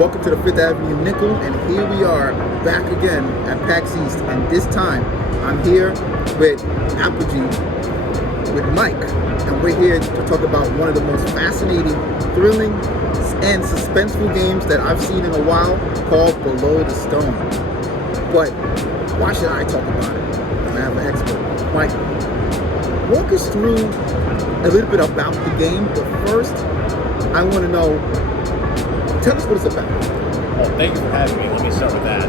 Welcome to the 5th Avenue Nickel, and here we are back again at PAX East, and this time I'm here with Apogee, with Mike, and we're here to talk about one of the most fascinating, thrilling, and suspenseful games that I've seen in a while, called Below the Stone. But why should I talk about it? I have an expert. Mike, walk us through a little bit about the game, but first I want to know, tell us what it's about. Well, thank you for having me. Let me start with that.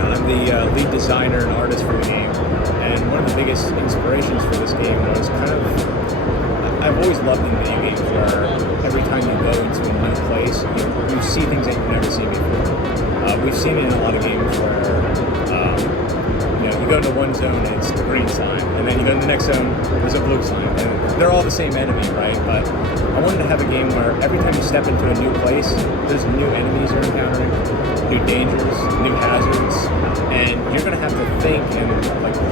I'm the lead designer and artist for the game, and one of the biggest inspirations for this game was I've always loved in video games where every time you go into a new place, you see things that you've never seen before. We've seen it in a lot of games where you go into one zone and it's the green slime, and then you go to the next zone, there's a blue slime, and they're all the same enemy, right? But I wanted to have a game where every time you step into a new place, there's new enemies you're encountering, new dangers, new hazards, and you're going to have to think and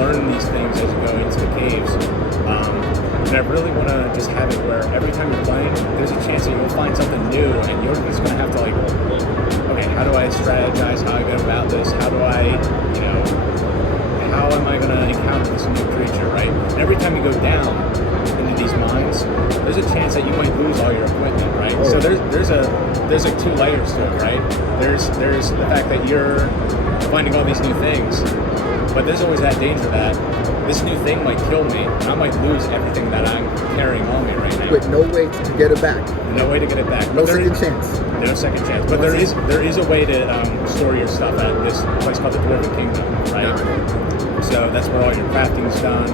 learn these things as you go into the caves. And I really want to just have it where every time you're playing, there's a chance that you'll find something new, and you're just going to have to okay, how do I strategize, how I go about this, how am I going to encounter this new creature, right? And every time you go down into these mines, there's a chance that you might lose all your equipment, right? Oh. So there's two layers to it, right? There's the fact that you're finding all these new things, but there's always that danger that this new thing might kill me, and I might lose everything that I'm carrying on me right now. With no way to get it back. No way to get it back. No second chance. No second chance. But there is a way to store your stuff at this place called the Dwarven Kingdom, right? So that's where all your crafting's done.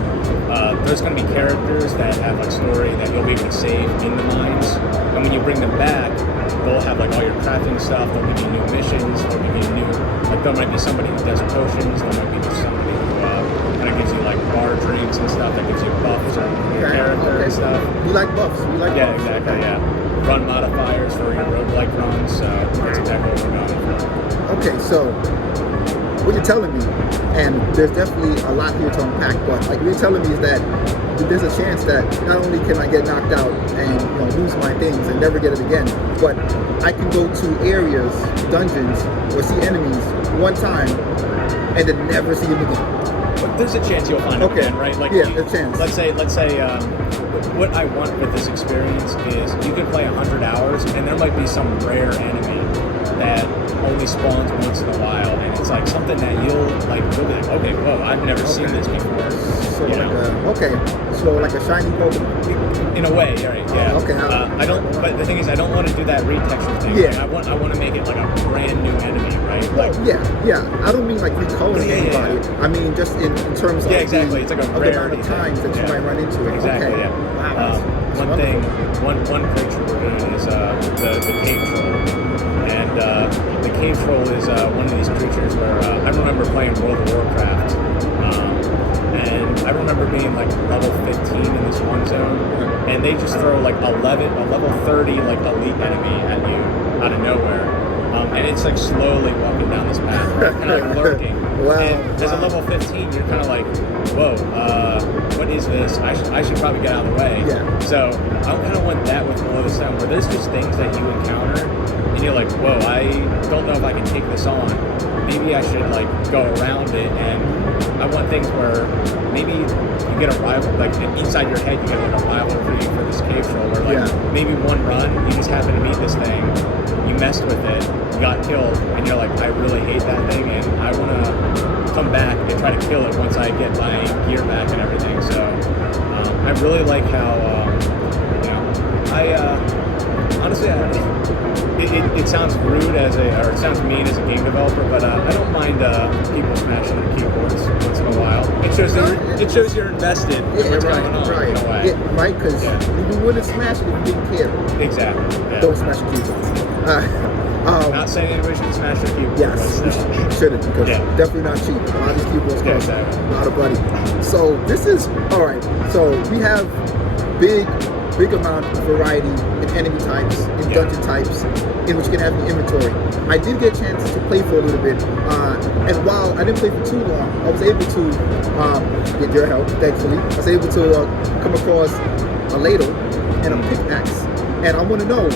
There's going to be characters that have story that you'll be able to save in the mines, and when you bring them back, they'll have all your crafting stuff. They'll give you new missions. They'll give you new. There might be somebody who does potions. There might be somebody who kind of gives you bar drinks and stuff that gives you buffs on your character and stuff. You like buffs? You like buffs? Exactly. Yeah. Run modifiers for your roguelike runs. So that's exactly what we're going for. Okay, so what you're telling me, and there's definitely a lot here to unpack, but what you're telling me is that there's a chance that not only can I get knocked out and lose my things and never get it again, but I can go to areas, dungeons, or see enemies one time and then never see them again. But there's a chance you'll find them again, right? A chance. Let's say what I want with this experience is you can play 100 hours and there might be some rare enemy that only spawns once in a while, and it's something that you'll be okay, whoa, I've never seen this before. So like a shiny Pokemon. In a way, right? Yeah. Okay. I don't. But the thing is, I don't want to do that retexture thing. Yeah. I want to make it a brand new enemy, right? I don't mean recoloring anybody. Yeah. I mean just in terms of exactly. It's a rarity amount of times that you might run into it. Exactly. Okay. Yeah. Wow. One creature we're doing is the cave troll. And the cave troll is one of these creatures where I remember playing World of Warcraft, and I remember being level 15 in this one zone, and they just throw a level 30 elite enemy at you out of nowhere, and it's slowly walking down this path, kind of lurking. Wow. And as a level 15, you're kind of whoa, what is this? I should probably get out of the way. Yeah. So I kind of want that with Below the Stone, where there's just things that you encounter, and you're whoa, I don't know if I can take this on. Maybe I should go around it, and I want things where maybe you get a rival, inside your head you get a rivalry for this cave troll, where maybe one run, you just happen to meet this thing, you messed with it, you got killed, and you're I really hate that thing, and I want to come back and try to kill it once I get my gear back and everything. So I really like how, honestly, it sounds rude or it sounds mean as a game developer, but I don't mind people smashing their keyboards once in a while. It shows you're invested in what's going on. Right, in a way. Yeah, right, because you wouldn't smash it if you didn't care. Exactly. Yeah. Don't smash your keyboards. Not saying anybody should smash their keyboard. Yes, you shouldn't, because definitely not cheap. A lot of these keyboards cost a lot of money. So this is alright. So we have big amount of variety in enemy types, in dungeon types, in which you can have in your inventory. I did get a chance to play for a little bit, and while I didn't play for too long, I was able to, with your help, thankfully, I was able to come across a ladle and a pickaxe And I want to know,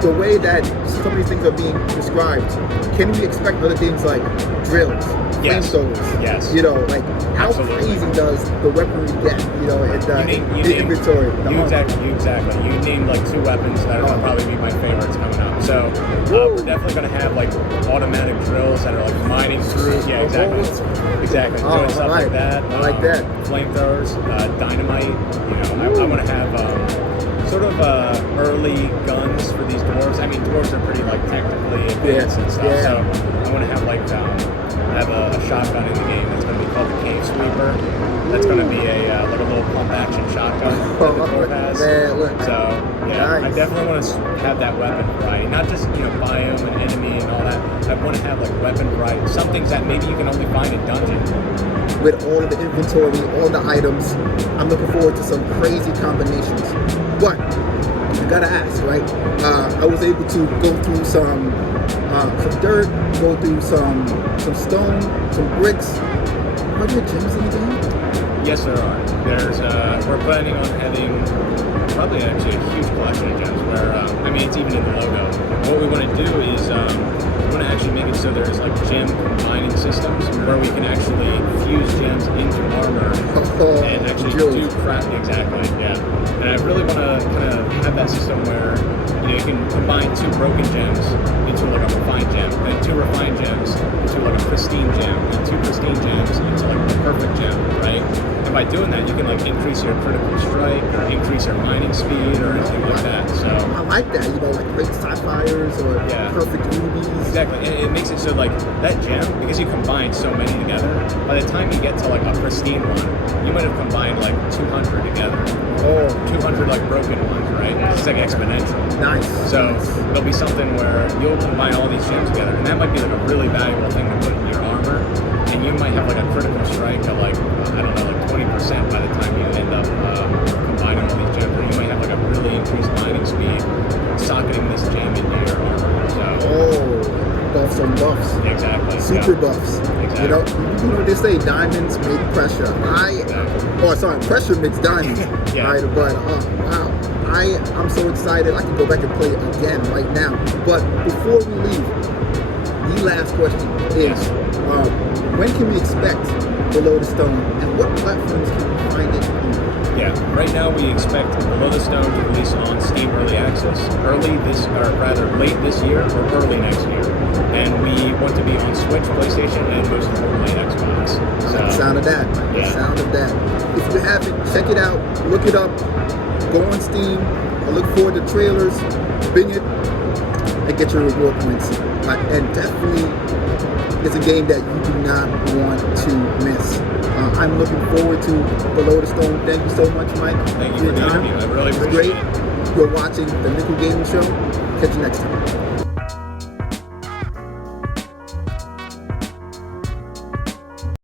the way that some of these things are being described, can we expect other things like drills, Yes. flamethrowers? Yes. Like how Absolutely. crazy does the weaponry get? And You the name- inventory. the You armor. exactly. You named like 2 weapons that are probably be my favorites coming up. So we're definitely going to have like automatic drills that are like mining through. Yeah, exactly. Exactly. Oh, Doing stuff like that. I like that. Flamethrowers, dynamite. I want to have sort of early guns for these dwarves. I mean, dwarves are pretty like technically advanced and stuff. Yeah. So I want to have like have a shotgun in the game that's going to be called the Cave Sweeper. That's going to be a like a little pump action shotgun that the dwarf has. So yeah, Nice. I definitely want to have that weapon variety, not just biome and enemy and all that. I want to have like weapon variety, some things that maybe you can only find in dungeon. With all of the inventory, all the items, I'm looking forward to some crazy combinations. But I gotta ask, right? I was able to go through some dirt, go through some stone, some bricks. Are there gems in the game? Yes, there are. There's we're planning on having probably actually a huge collection of gems. Where it's even in the logo. What we want to do is we want to actually make it so there's like gem combining systems where we can actually fuse gems into armor and actually do craft. Exactly. Yeah. And I really want to kind of have that system where you can combine 2 broken gems into like a refined gem, then 2 refined gems into like a pristine gem, and 2 pristine gems into like a perfect gem, right? And by doing that, you can like increase your critical strike, or increase your mining speed, or anything like that. So I like that, like great sapphires or perfect rubies. Exactly, and it makes it so like that gem, because you combine so many together, by the time you get to like a pristine one, you might have combined like 200 together. Oh, 200 like broken ones, right? It's like exponential. nice. So there'll be something where you'll combine all these gems together, and that might be like a really valuable thing to put in your armor. And you might have like a critical strike of like I don't know, like 20% by the time you end up combining all these gems. Or you might have like a really increased mining speed, socketing this gem into your armor. So buffs on buffs. exactly, Super buffs. Exactly. You know they say diamonds make pressure. Pressure makes diamonds. Yeah. Right, but wow. I'm so excited. I can go back and play it again right now. But before we leave, the last question is when can we expect Below the Stone, and what platforms can we find it on? Yeah, right now we expect Below the Stone to release on Steam Early Access late this year or early next year. And we want to be on Switch, PlayStation, and most importantly Xbox. I like the sound of that. Yeah. The sound of that. If you haven't, check it out. Look it up. Go on Steam. I look forward to trailers. Bing it and get your reward points. And definitely, it's a game that you do not want to miss. I'm looking forward to Below the Stone. Thank you so much, Mike. Thank you for the interview. I really appreciate it. Great. You're watching the Nickel Gaming Show. Catch you next time.